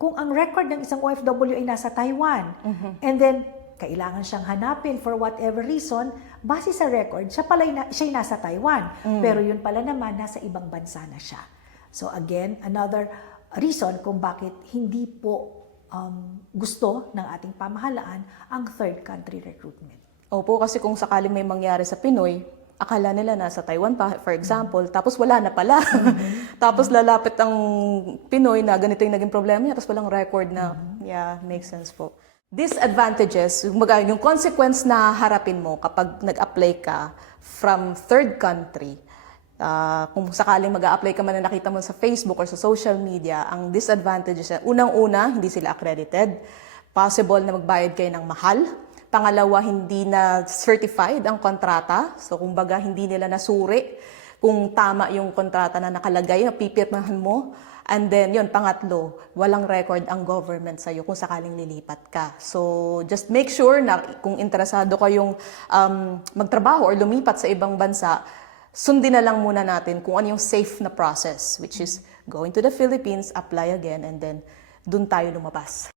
kung ang record ng isang OFW ay nasa Taiwan, and then kailangan siyang hanapin for whatever reason, base sa record, siya'y nasa Taiwan. Pero yun pala naman, nasa ibang bansa na siya. So again, another reason kung bakit hindi po gusto ng ating pamahalaan ang third country recruitment. Opo, kasi kung sakaling may mangyari sa Pinoy, akala nila nasa Taiwan pa, for example, tapos wala na pala. Tapos lalapit ang Pinoy na ganito yung naging problema niya, tapos walang record na, yeah, makes sense po. Disadvantages, yung consequence na harapin mo kapag nag-apply ka from third country, kung sakaling mag-a-apply ka man na nakita mo sa Facebook or sa social media, ang disadvantages, unang-una, hindi sila accredited. Possible na magbayad kayo ng mahal. Pangalawa, hindi na certified ang kontrata. So, kumbaga, hindi nila nasuri kung tama yung kontrata na nakalagay, na pipirmahan mo. And then, yun, pangatlo, walang record ang government sa'yo kung sakaling lilipat ka. So, just make sure na kung interesado kayong magtrabaho or lumipat sa ibang bansa, sundin na lang muna natin kung ano yung safe na process, which is going to the Philippines, apply again, and then dun tayo lumabas.